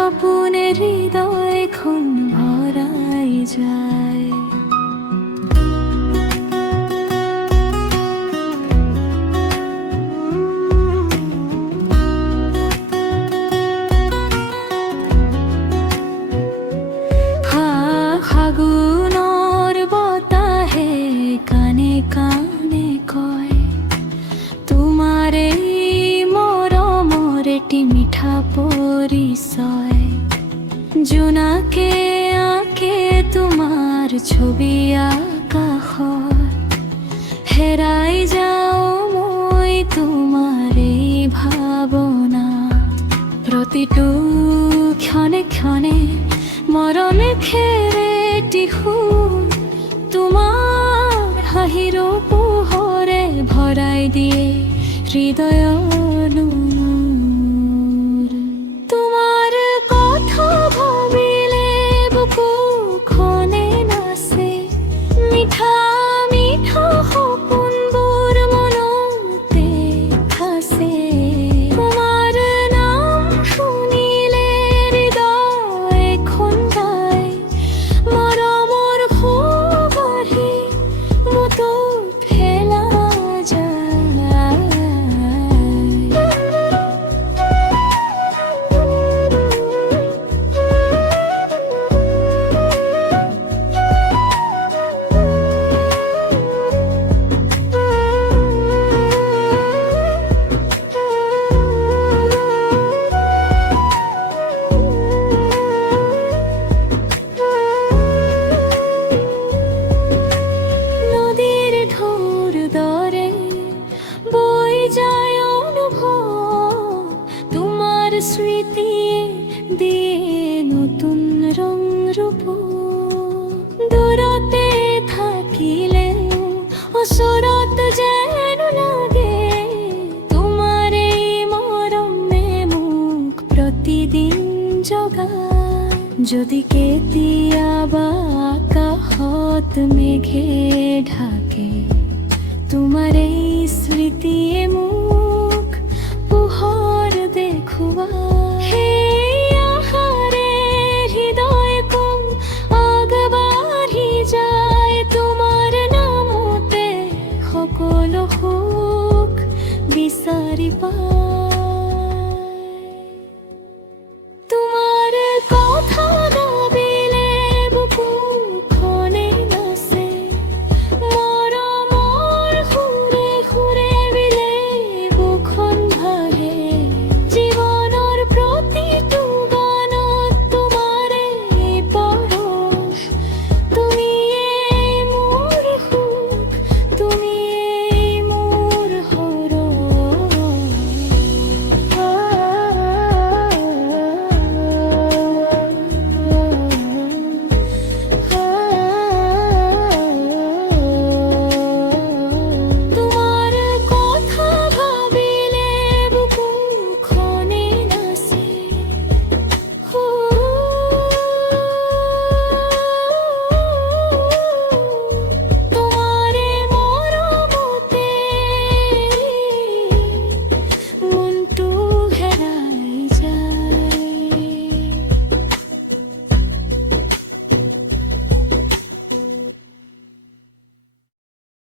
সপনে হৃদয় খন ভরাই যায়। ফাগুনৰ বতাহে কানে কানে কয়, তোমাৰ এই মৰমৰ এটি মিঠা পৰিচয়। জোনাকে আঁকে তোমাৰ ছবি আকাশত, হেৰাই যাওঁ মই তোমাৰ এই ভাৱনাত। প্ৰতিটো ক্ষণে ক্ষণে মৰমে খেৰেটি সুৰ, তোমাৰ হাঁহিৰ পোহৰে ভৰাই দিয়ে হৃদয়ৰ নূৰ। তোমাৰ কথা ভাবিলে বুকুখনে নাচে, মিঠা মিঠা সপোনবোৰ মনতে ভাসে। তোমাৰ নাম শুনিলে হৃদয় খুন্দাই, মৰমৰ সুবাসি মতো ফেলা যায়। নদীর ঢৌর দরে বই যায় অনুভব, তোমার স্মৃতি দিয়ে নতুন রং রূপ। দূরতে থাকিলেও ওচৰত যেন লাগে, তোমাৰ এই মৰমে মোক প্ৰতিদিন জগায়। যদি কেতিয়াবা আকাশত মেঘে ঢাকে, তোমাৰ এই স্মৃতিয়ে মোক পোহৰ দেখুৱায়। সেই আশাৰে হৃদয় কম আগবাঢ়ি যায়, তোমাৰ নামতে সকলো সুখ বিচাৰি পায়।